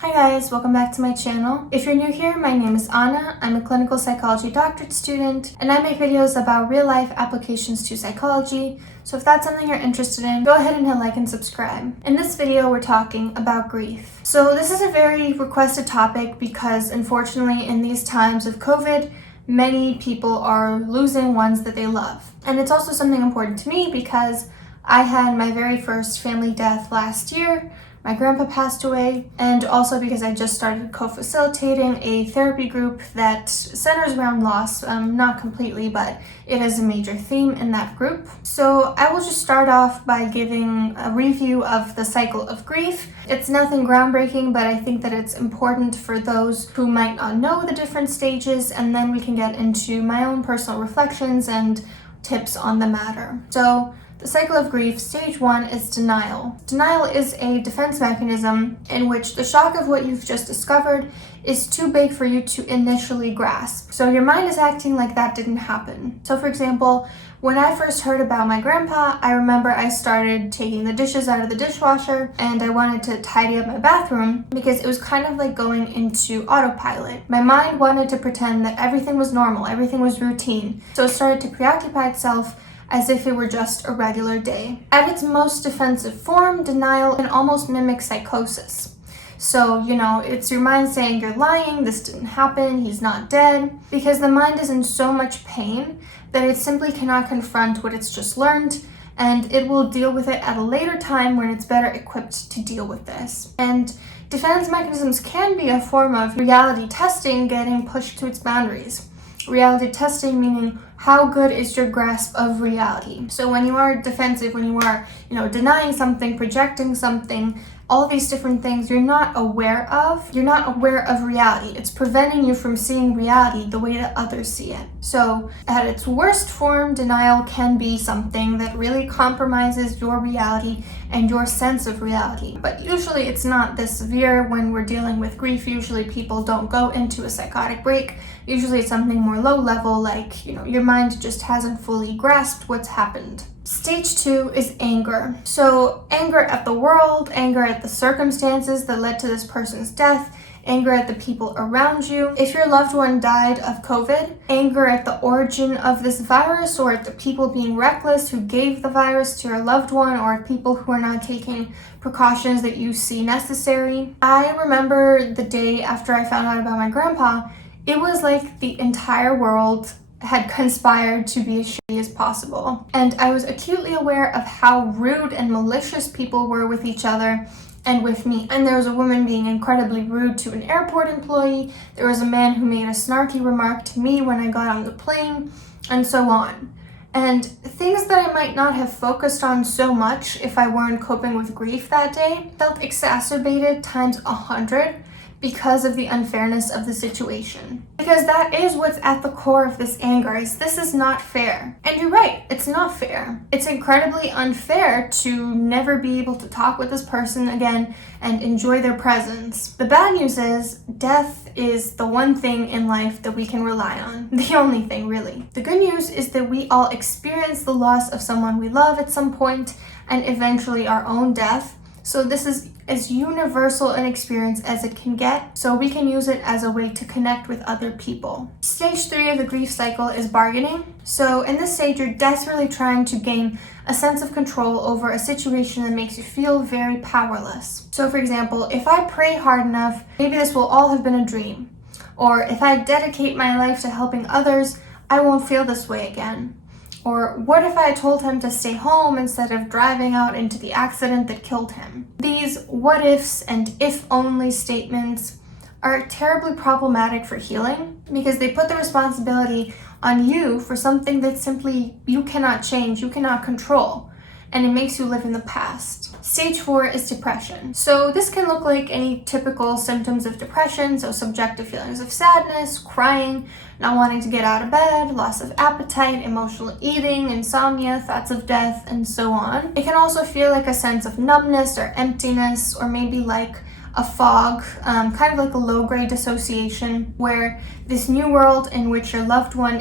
Hi guys, welcome back to my channel. If you're new here, my name is Anna. I'm a clinical psychology doctorate student and I make videos about real life applications to psychology. So if that's something you're interested in, go ahead and hit like and subscribe. In this video, we're talking about grief. So this is a very requested topic because unfortunately in these times of COVID, many people are losing ones that they love. And it's also something important to me because I had my very first family death last year. My grandpa passed away, and also because I just started co-facilitating a therapy group that centers around loss, not completely, but it is a major theme in that group. So I will just start off by giving a review of the cycle of grief. It's nothing groundbreaking, but I think that it's important for those who might not know the different stages, and then we can get into my own personal reflections and tips on the matter. So the cycle of grief, stage 1 is denial. Denial is a defense mechanism in which the shock of what you've just discovered is too big for you to initially grasp. So your mind is acting like that didn't happen. So for example, when I first heard about my grandpa, I remember I started taking the dishes out of the dishwasher and I wanted to tidy up my bathroom because it was kind of like going into autopilot. My mind wanted to pretend that everything was normal, everything was routine. So it started to preoccupy itself as if it were just a regular day. At its most defensive form, denial can almost mimic psychosis. So, it's your mind saying you're lying, this didn't happen, he's not dead, because the mind is in so much pain that it simply cannot confront what it's just learned, and it will deal with it at a later time when it's better equipped to deal with this. And defense mechanisms can be a form of reality testing getting pushed to its boundaries. Reality testing meaning how good is your grasp of reality. So when you are defensive, when you are, denying something, projecting something, all these different things you're not aware of reality. It's preventing you from seeing reality the way that others see it. So at its worst form, denial can be something that really compromises your reality and your sense of reality. But usually it's not this severe when we're dealing with grief. Usually people don't go into a psychotic break. Usually it's something more low level, like, your mind just hasn't fully grasped what's happened. Stage 2 is anger. So anger at the world, anger at the circumstances that led to this person's death, anger at the people around you. If your loved one died of COVID, anger at the origin of this virus or at the people being reckless who gave the virus to your loved one or at people who are not taking precautions that you see necessary. I remember the day after I found out about my grandpa, it was like the entire world had conspired to be as shitty as possible. And I was acutely aware of how rude and malicious people were with each other and with me. And there was a woman being incredibly rude to an airport employee. There was a man who made a snarky remark to me when I got on the plane, and so on. And things that I might not have focused on so much if I weren't coping with grief that day felt exacerbated times 100 because of the unfairness of the situation. Because that is what's at the core of this anger, is this is not fair. And you're right, it's not fair. It's incredibly unfair to never be able to talk with this person again and enjoy their presence. The bad news is, death is the one thing in life that we can rely on. The only thing, really. The good news is that we all experience the loss of someone we love at some point, and eventually our own death. So this is as universal an experience as it can get, so we can use it as a way to connect with other people. Stage 3 of the grief cycle is bargaining. So in this stage, you're desperately trying to gain a sense of control over a situation that makes you feel very powerless. So for example, if I pray hard enough, maybe this will all have been a dream. Or if I dedicate my life to helping others, I won't feel this way again. Or what if I told him to stay home instead of driving out into the accident that killed him? These what ifs and if only statements are terribly problematic for healing because they put the responsibility on you for something that simply you cannot change, you cannot control, and it makes you live in the past. Stage 4 is depression. So this can look like any typical symptoms of depression, so subjective feelings of sadness, crying, not wanting to get out of bed, loss of appetite, emotional eating, insomnia, thoughts of death, and so on. It can also feel like a sense of numbness or emptiness, or maybe like a fog, kind of like a low-grade dissociation, where this new world in which your loved one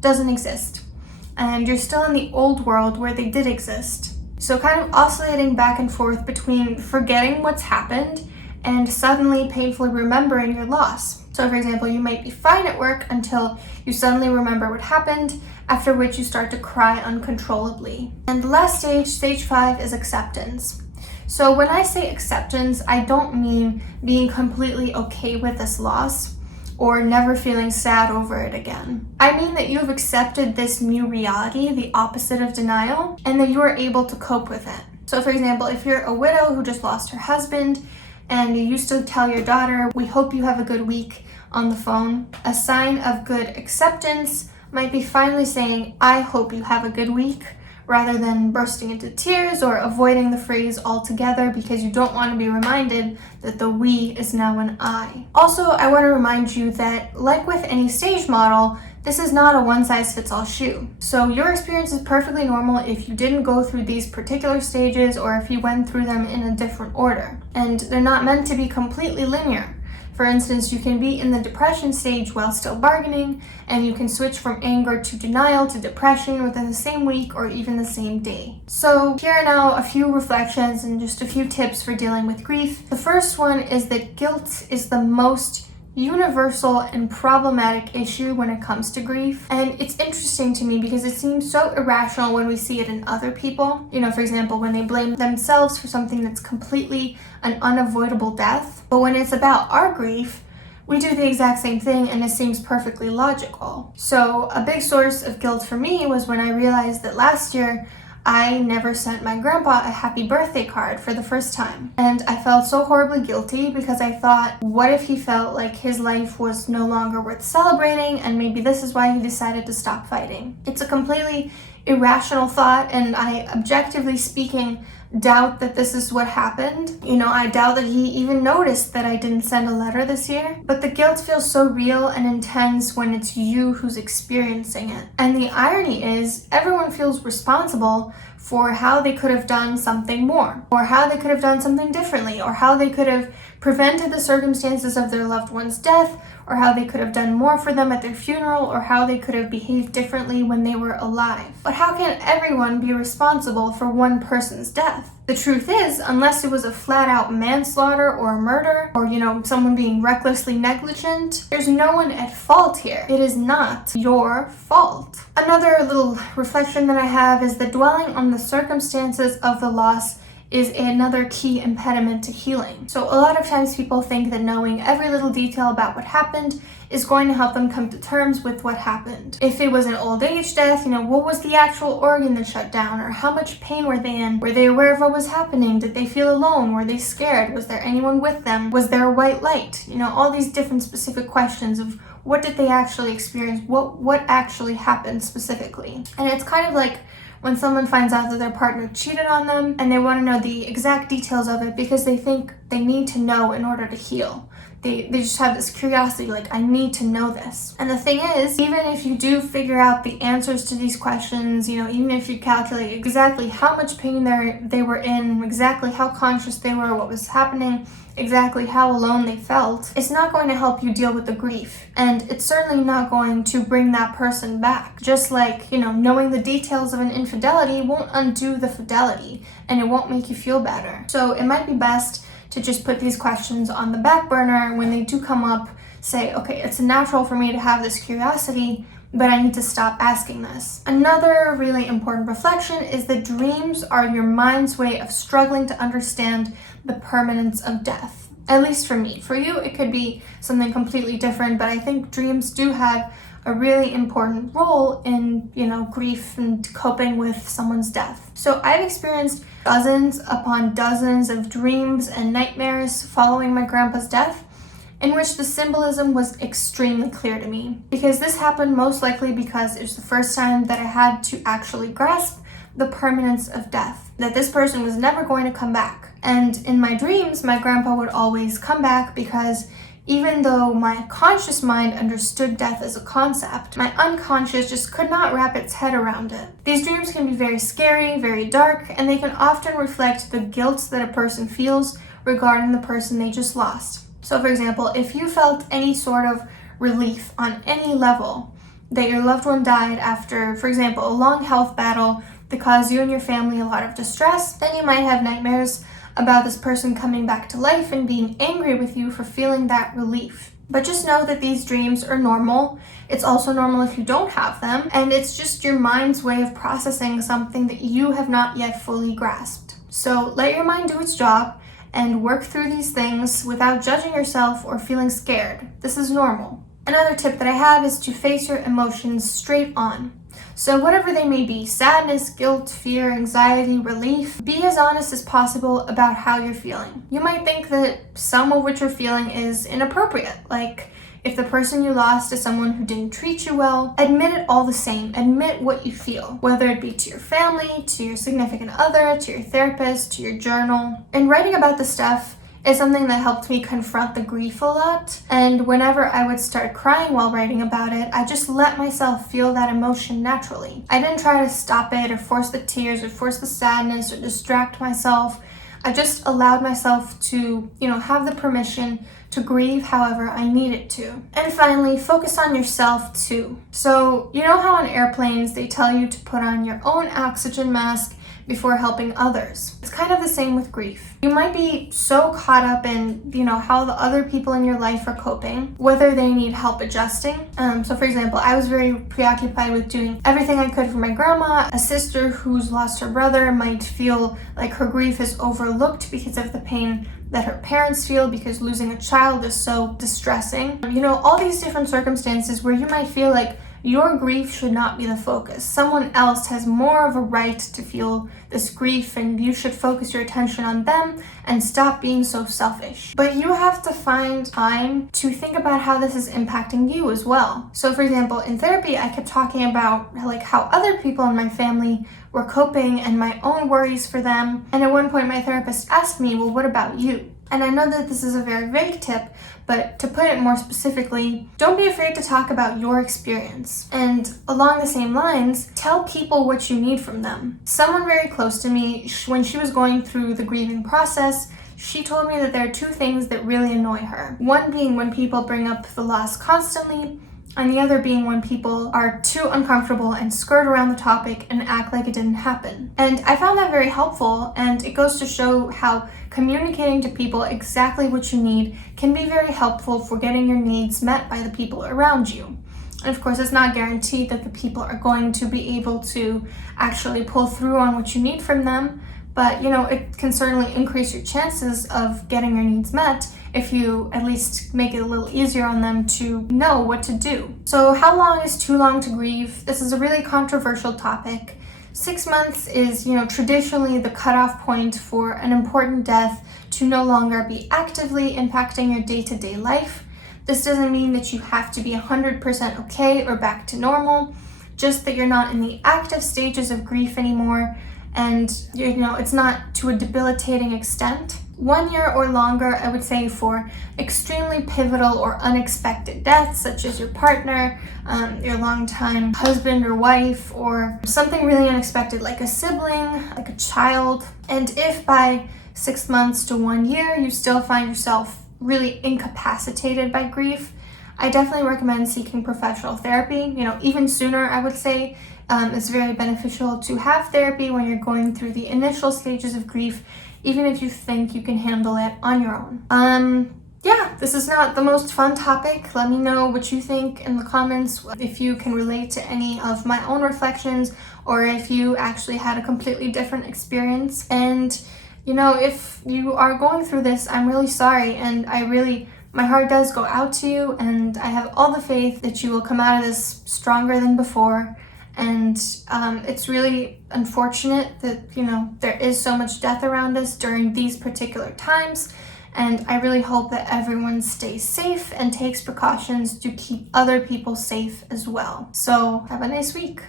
doesn't exist. And you're still in the old world where they did exist. So kind of oscillating back and forth between forgetting what's happened and suddenly painfully remembering your loss. So for example, you might be fine at work until you suddenly remember what happened, after which you start to cry uncontrollably. And the last stage, stage 5, is acceptance. So when I say acceptance, I don't mean being completely okay with this loss or never feeling sad over it again. I mean that you have accepted this new reality, the opposite of denial, and that you are able to cope with it. So for example, if you're a widow who just lost her husband and you used to tell your daughter, "We hope you have a good week," on the phone, a sign of good acceptance might be finally saying, "I hope you have a good week," rather than bursting into tears or avoiding the phrase altogether because you don't want to be reminded that the "we" is now an "I." Also, I want to remind you that, like with any stage model, this is not a one-size-fits-all shoe. So your experience is perfectly normal if you didn't go through these particular stages or if you went through them in a different order. And they're not meant to be completely linear. For instance, you can be in the depression stage while still bargaining, and you can switch from anger to denial to depression within the same week or even the same day. So here are now a few reflections and just a few tips for dealing with grief. The first one is that guilt is the most universal and problematic issue when it comes to grief. And it's interesting to me because it seems so irrational when we see it in other people. For example, when they blame themselves for something that's completely an unavoidable death. But when it's about our grief, we do the exact same thing and it seems perfectly logical. So a big source of guilt for me was when I realized that last year I never sent my grandpa a happy birthday card for the first time. And I felt so horribly guilty because I thought, what if he felt like his life was no longer worth celebrating and maybe this is why he decided to stop fighting? It's a completely irrational thought, and I, objectively speaking, doubt that this is what happened. I doubt that he even noticed that I didn't send a letter this year. But the guilt feels so real and intense when it's you who's experiencing it. And the irony is, everyone feels responsible for how they could have done something more, or how they could have done something differently, or how they could have prevented the circumstances of their loved one's death, or how they could have done more for them at their funeral, or how they could have behaved differently when they were alive. But how can everyone be responsible for one person's death? The truth is, unless it was a flat-out manslaughter or a murder, or someone being recklessly negligent, there's no one at fault here. It is not your fault. Another little reflection that I have is that dwelling on the circumstances of the loss is another key impediment to healing. So a lot of times people think that knowing every little detail about what happened is going to help them come to terms with what happened. If it was an old age death, what was the actual organ that shut down, or how much pain were they in? Were they aware of what was happening? Did they feel alone? Were they scared? Was there anyone with them? Was there a white light? All these different specific questions of what did they actually experience? What actually happened specifically? And it's kind of like when someone finds out that their partner cheated on them and they want to know the exact details of it because they think they need to know in order to heal. They just have this curiosity, like, I need to know this. And the thing is, even if you do figure out the answers to these questions, even if you calculate exactly how much pain they were in, exactly how conscious they were, what was happening, exactly how alone they felt, it's not going to help you deal with the grief. And it's certainly not going to bring that person back. Just like, knowing the details of an infidelity won't undo the fidelity, and it won't make you feel better. So it might be best to just put these questions on the back burner. When they do come up, say, okay, it's natural for me to have this curiosity, but I need to stop asking this. Another really important reflection is that dreams are your mind's way of struggling to understand the permanence of death. At least for me. For you, it could be something completely different, but I think dreams do have a really important role in, grief and coping with someone's death. So I've experienced dozens upon dozens of dreams and nightmares following my grandpa's death, in which the symbolism was extremely clear to me. Because this happened most likely because it was the first time that I had to actually grasp the permanence of death, that this person was never going to come back. And in my dreams, my grandpa would always come back because even though my conscious mind understood death as a concept, my unconscious just could not wrap its head around it. These dreams can be very scary, very dark, and they can often reflect the guilt that a person feels regarding the person they just lost. So for example, if you felt any sort of relief on any level that your loved one died after, for example, a long health battle that caused you and your family a lot of distress, then you might have nightmares about this person coming back to life and being angry with you for feeling that relief. But just know that these dreams are normal. It's also normal if you don't have them, and it's just your mind's way of processing something that you have not yet fully grasped. So let your mind do its job and work through these things without judging yourself or feeling scared. This is normal. Another tip that I have is to face your emotions straight on. So whatever they may be, sadness, guilt, fear, anxiety, relief, be as honest as possible about how you're feeling. You might think that some of what you're feeling is inappropriate, like if the person you lost is someone who didn't treat you well, admit it all the same. Admit what you feel, whether it be to your family, to your significant other, to your therapist, to your journal. And writing about this stuff is something that helped me confront the grief a lot. And whenever I would start crying while writing about it, I just let myself feel that emotion naturally. I didn't try to stop it or force the tears or force the sadness or distract myself. I just allowed myself to, have the permission to grieve however I needed to. And finally, focus on yourself too. So, you know how on airplanes they tell you to put on your own oxygen mask before helping others? It's kind of the same with grief. You might be so caught up in, how the other people in your life are coping, whether they need help adjusting. So for example, I was very preoccupied with doing everything I could for my grandma. A sister who's lost her brother might feel like her grief is overlooked because of the pain that her parents feel because losing a child is so distressing. All these different circumstances where you might feel like your grief should not be the focus. Someone else has more of a right to feel this grief, and you should focus your attention on them and stop being so selfish. But you have to find time to think about how this is impacting you as well. So for example, in therapy, I kept talking about how other people in my family were coping and my own worries for them. And at one point, my therapist asked me, well, what about you? And I know that this is a very vague tip, but to put it more specifically, don't be afraid to talk about your experience. And along the same lines, tell people what you need from them. Someone very close to me, when she was going through the grieving process, she told me that there are two things that really annoy her. One being when people bring up the loss constantly, and the other being when people are too uncomfortable and skirt around the topic and act like it didn't happen. And I found that very helpful, and it goes to show how communicating to people exactly what you need can be very helpful for getting your needs met by the people around you. And of course, it's not guaranteed that the people are going to be able to actually pull through on what you need from them, but it can certainly increase your chances of getting your needs met if you at least make it a little easier on them to know what to do. So how long is too long to grieve? This is a really controversial topic. 6 months is, traditionally the cutoff point for an important death to no longer be actively impacting your day-to-day life. This doesn't mean that you have to be 100% okay or back to normal, just that you're not in the active stages of grief anymore, and it's not to a debilitating extent. 1 year or longer, I would say, for extremely pivotal or unexpected deaths, such as your partner, your longtime husband or wife, or something really unexpected like a sibling, like a child. And if by 6 months to 1 year you still find yourself really incapacitated by grief, I definitely recommend seeking professional therapy. Even sooner, I would say. It's very beneficial to have therapy when you're going through the initial stages of grief, even if you think you can handle it on your own. This is not the most fun topic. Let me know what you think in the comments, if you can relate to any of my own reflections, or if you actually had a completely different experience. And, if you are going through this, I'm really sorry, and my heart does go out to you, and I have all the faith that you will come out of this stronger than before. And it's really unfortunate that, there is so much death around us during these particular times. And I really hope that everyone stays safe and takes precautions to keep other people safe as well. So have a nice week.